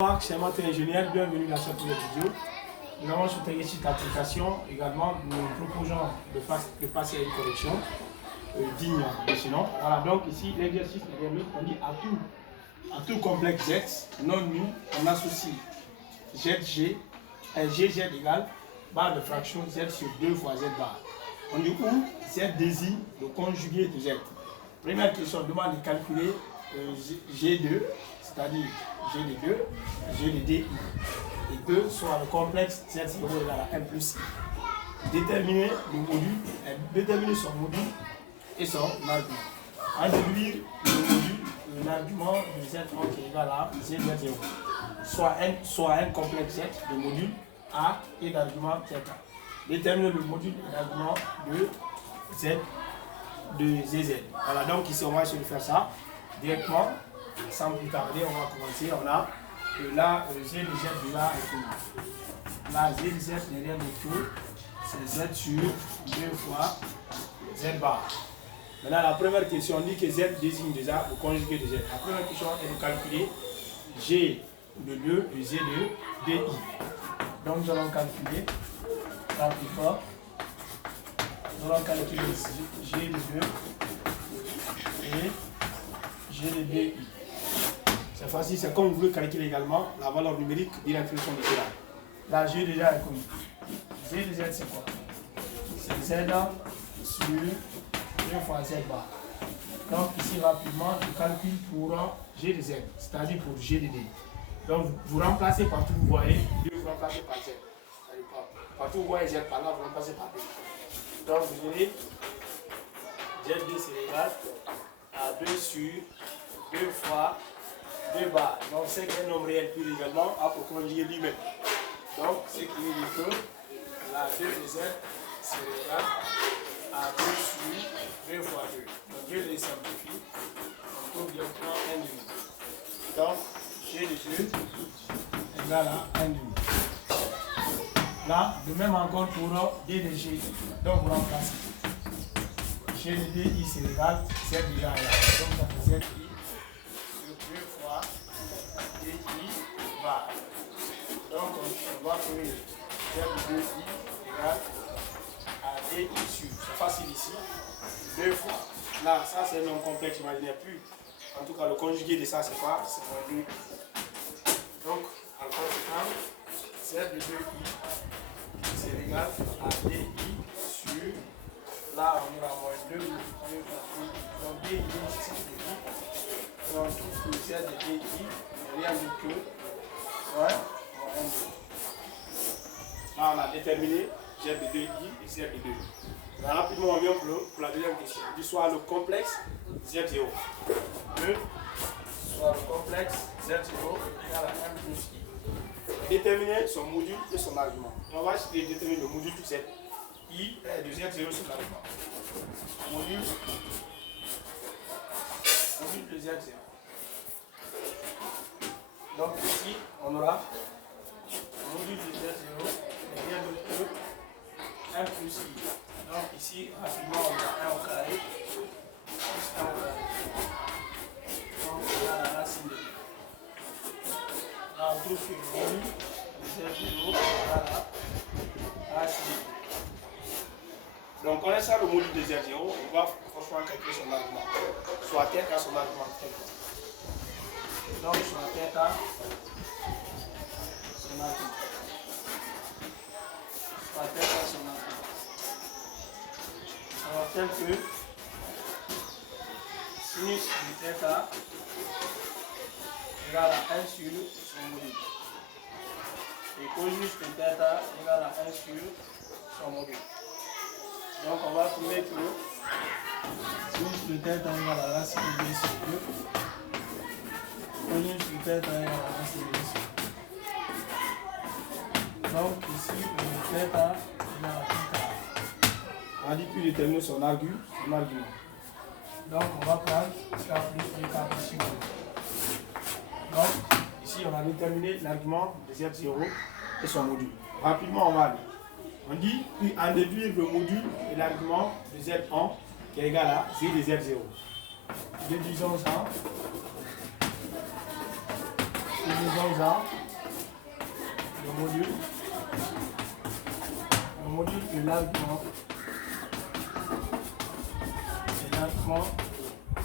Bonjour, chers ingénieurs, bienvenue dans cette nouvelle vidéo. Nous avons sur cette application également, nous proposons de passer à une correction digne de ce nom. Voilà, donc ici l'exercice on dit à tout complexe Z non nul, on associe ZG, GZ égale barre de fraction Z sur 2 fois Z bar. On dit où Z désigne le conjugué de Z. Première question, demande de calculer G2, c'est-à-dire G de 2, G de DI. Et que soit le complexe Z0 égale à 1 plus I. Déterminer le module, déterminer son module et son argument. En déduire le module, l'argument de Z1 qui est égal à Z0. Soit un complexe Z de module A et d'argument Z1. Déterminer le module et l'argument de Z de ZZ. Voilà, donc ici on va essayer de faire ça directement, sans plus tarder. On va commencer. On a là Z de Z de là est connu. Là Z de Z n'est rien du tout, c'est Z sur 2 fois Z bar. Maintenant la première question, on dit que Z désigne déjà le conjugué de Z. La première question est de calculer G de 2 et Z de DI. Donc nous allons calculer la plus fort. Nous allons calculer G de 2 et G de DI. C'est facile, c'est comme vous voulez calculer également la valeur numérique de l'inflexion de cela. Là, G déjà est connu. G de Z c'est quoi? C'est Z sur 2 fois Z bar. Donc ici rapidement, je calcule pour G de Z, c'est-à-dire pour G de D. Donc vous remplacez partout où vous voyez, vous remplacez par Z. Partout où vous voyez Z par là, vous remplacez par D. Donc vous aurez ZD c'est égal à 2 sur 2 fois 2 barres. Donc c'est qu'un nombre réel plus également à pour conjuguer lui-même. Donc ce qui veut dire que la 2 de Z c'est égal à 2 sur 2 fois 2. Donc je les simplifie. On trouve directement 1 demi. Donc G de 2 égale à 1 demi. Là, de même encore pour D de G. Donc vous remplacez. G de DI c'est égal, Z déjà est là. Donc ça fait ZI sur 2 fois DI bar. Donc on va trouver Z de 2I égale à DI sur. C'est facile ici. 2 fois. Là, ça c'est un nom complexe imaginaire plus. En tout cas, le conjugué de ça c'est quoi? C'est moins 2. Donc, en conséquence, Z de 2I c'est égal à DI sur, là on aura moins 2, donc DI c'est DI, donc on trouve que Z de DI n'est rien d'autre que moins 1, 2. Là on a déterminé Z de 2I et Z de 2. Là, rapidement on vient pour la deuxième question. Du soit le complexe Z0. Soit le complexe Z0 égale à 1 plus I. Déterminer son module et son argument. On va essayer de déterminer le module de Z I de Z0 sur l'argument. Module de Z0. Donc ici, on aura module de Z0 et rien d'autre que 1 plus I. Donc ici, rapidement, on a 1 au carré plus 1 au carré. Donc on a la racine de 2. Là, on trouve que le module Z0 égale à racine de 2. Donc, connaissant le module de Z0, on va franchement calculer son argument. Soit θ son argument. Donc, soit θ son argument. Soit θ son argument. Alors, tel que sinus de θ égale à 1 sur son module. Et cosinus de θ égale à 1 sur son module. Donc on va trouver que sinus de θ égale à racine de 2 sur 2. Cosinus de θ égale à racine de 2 sur 2. Donc ici, le θ égale à θ. On a dit puis déterminer son argument. Donc on va prendre K plus K sur 2. Donc ici on a déterminé l'argument de Z0 et son module. Rapidement on va aller. On dit puis en déduire le module et l'argument de Z1 qui est égal à Z de Z0. Déduisons ça. utilisons ça, le module de l'argument.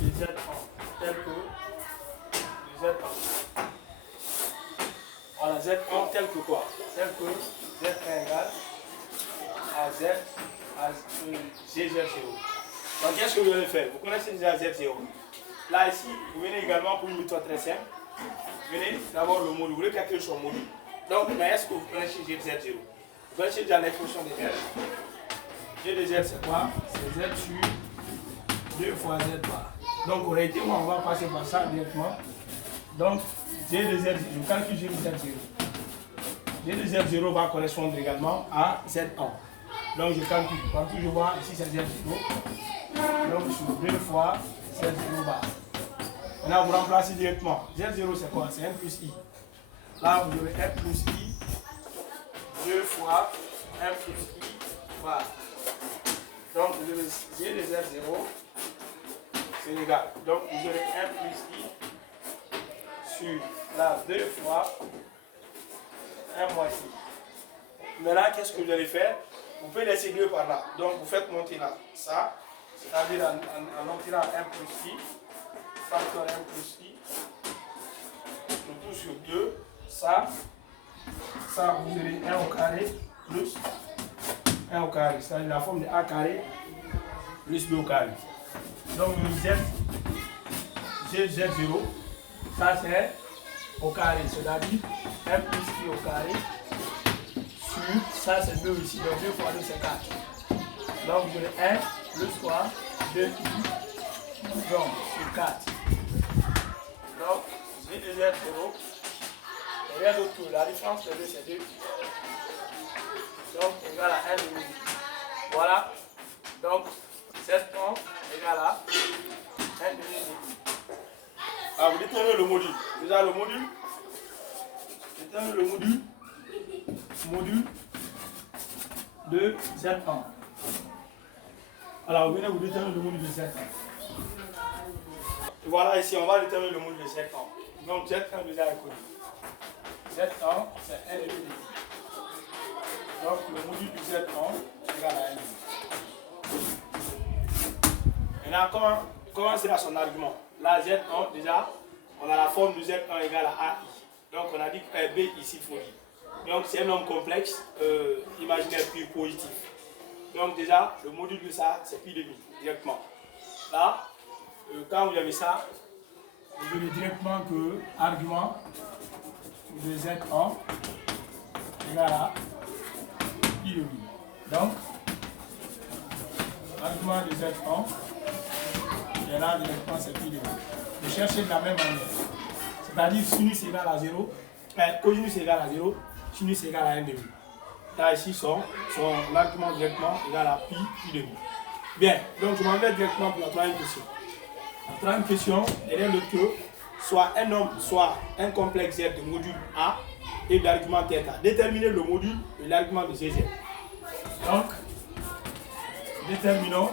De Z1 tel que le Z1. Voilà, Z1 tel que quoi? Tel que Z1 égale à Z à GZ0. Donc qu'est-ce que vous allez faire? Vous connaissez déjà Z0. Là ici, vous venez également pour une méthode très simple. Vous venez d'avoir le module, vous voulez calculer son module. Donc, mais est-ce que vous connaissez Z0? Vous connaissez déjà l'expression de Z. G de Z c'est quoi? C'est Z sur 2 fois Z bar. Donc, en réalité, on va passer par ça directement. Donc, G de Z, je calcule G de Z0. G de Z0 va correspondre également à Z1. Donc, je calcule. Quand je vois ici, c'est Z0. Donc, sur 2 fois Z0 bar. Maintenant, vous remplacez directement. Z0, c'est quoi? C'est 1 plus I. Là, vous aurez 1 plus I. 2 fois 1 plus I bar. Donc, vous aurez G de Z0. C'est égal. Donc, vous aurez 1 plus I sur là 2 fois 1 moins I. Maintenant, qu'est-ce que vous allez faire? Vous pouvez laisser 2 par là. Donc, vous faites monter là ça, c'est-à-dire en entrant 1 plus I, facteur 1 plus I, le tout sur 2, ça, vous aurez 1 au carré plus 1 au carré, c'est-à-dire la forme de A carré plus B au carré. Donc, Z0, ça c'est au carré, c'est-à-dire 1 plus I au carré sur, ça c'est 2 ici, donc 2 fois 2 c'est 4. Donc, vous avez 1 plus quoi 2I, donc sur 4. Donc, G de Z0, et rien d'autre que la différence de 2 c'est 2. Donc, égal à 1 demi. Voilà. Donc, 7 ans égale à 1 demi. Alors, vous déterminez le module. Déjà, le module. Déterminez le module de Z1. Alors, vous venez vous déterminer le module de Z1. Voilà, ici, on va déterminer le module de Z1. Donc, Z1 déjà est connu. Z1, c'est 1 demi. Donc, le module du Z1 est égal à 1. Maintenant, comment c'est là son argument? Là, Z1, déjà, on a la forme de Z1 égale à AI. Donc, on a dit que B ici, folie. Donc, c'est un nombre complexe, imaginaire pur positif. Donc, déjà, le module de ça, c'est pi demi, directement. Là, quand vous avez ça, vous verrez directement que argument de Z1 égale à pi demi. Donc, argument de Z1, et là, directement, c'est pi demi. Vous cherchez de la même manière. C'est-à-dire, sinus égale à 0, cosinus égale à 0, sinus égale à 1 demi. Là, ici, son argument directement égal à pi demi. Bien, donc je m'en vais directement pour la troisième question. La troisième question, elle est le que soit un nombre, soit un complexe Z de module A et de l'argument θ. Déterminez le module et l'argument de GZ. Donc, déterminons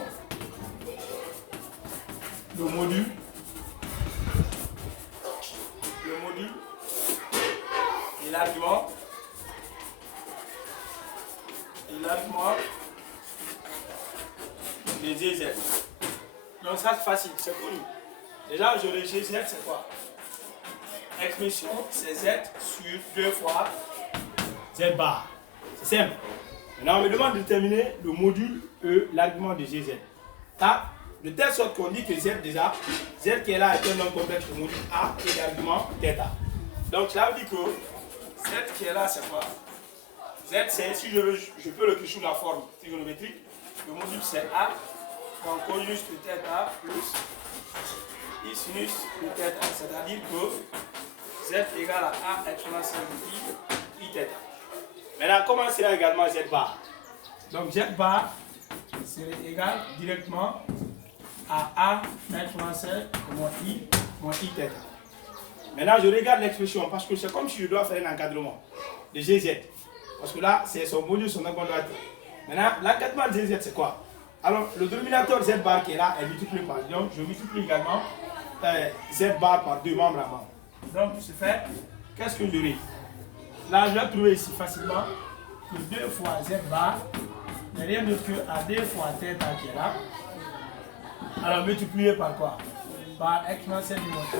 le module et l'argument de GZ. Donc ça c'est facile, c'est connu. Déjà j'aurai GZ, c'est quoi? Expression c'est Z sur 2 fois Z bar. C'est simple. Maintenant on me demande de déterminer le module E, l'argument de GZ. Ça, de telle sorte qu'on dit que Z déjà, Z qui est là est un nombre complexe de module A et l'argument θ. Donc cela veut dire que Z qui est là c'est quoi? Z c'est, si je peux le écrire sous la forme trigonométrique, le module c'est A, donc cosinus de θ plus I sinus de θ, c'est-à-dire que Z égale à A exponentielle de I θ. Maintenant, comment sera également Z bar? Donc Z bar serait égal directement à A exponentielle de moins I θ. Maintenant, je regarde l'expression parce que c'est comme si je dois faire un encadrement de GZ. Parce que là, c'est son module, son argument. Maintenant, l'encadrement de GZ, c'est quoi? Alors, le dénominateur Z bar qui est là est multiplié par. Donc, je multiplie également Z bar par 2 membres à membre. Donc, je fais qu'est-ce que j'aurai? Là, je vais trouver ici facilement que 2 fois z bar n'est rien d'autre que AD fois θ qui est là. Alors, multiplié par quoi? Par exponentielle du moins θ.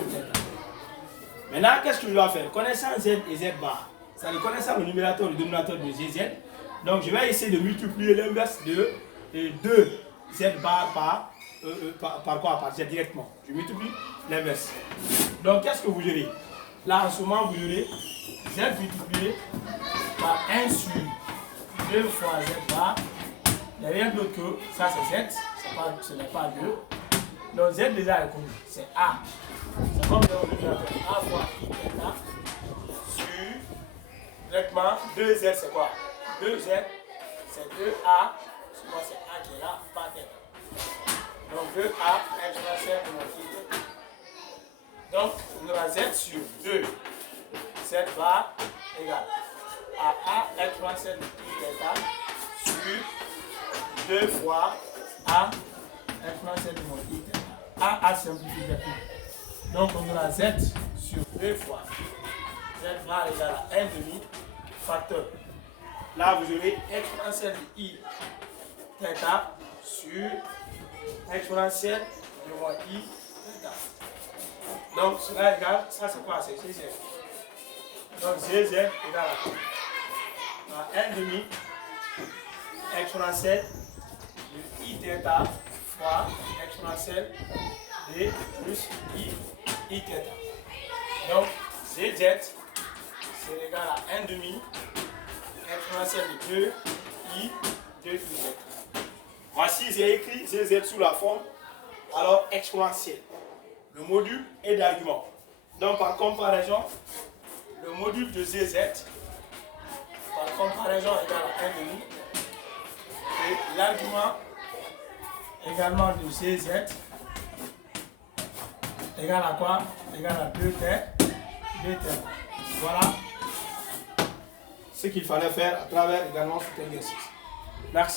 Maintenant, qu'est-ce que je dois faire? Connaissant z et z bar, c'est-à-dire connaissant le numérateur et le dénominateur de z, donc je vais essayer de multiplier l'inverse de 2 z bar par quoi? Par z directement. Je multiplie l'inverse. Donc, qu'est-ce que vous aurez? Là, en ce moment, vous aurez z multiplié par 1 sur 2 fois z bar. Il n'y a rien d'autre que ça, c'est z. Ce n'est pas 2. Donc, z déjà est connu. C'est a. C'est comme dans le numérateur. A fois i θ sur directement 2z, c'est quoi? 2z, c'est 2a. Moi, c'est a qui est là, pas θ. Donc 2a exponentielle de mon i θ. Donc, on aura z sur 2 z bar égale à a exponentielle de i θ sur 2 fois a exponentielle de mon i θ. A simplifié directement. Donc, on aura z sur 2 fois z bar égale à 1 demi facteur. Là, vous aurez exponentielle de i θ sur exponentielle de mon i θ. Donc, cela égale, ça c'est quoi? C'est gz. Donc, gz égale à 1 demi exponentielle de i θ fois exponentielle de plus i θ. Donc, gz c'est égal à 1 demi exponentielle de 2 i θ. Voici, j'ai écrit gz sous la forme alors exponentielle. Le module est d'argument. Donc, par comparaison, le module de zz, par comparaison, égale à 1 demi. Et l'argument également de zz égale à quoi? Égale à 2θ. Voilà ce qu'il fallait faire à travers également cet exercice. Merci.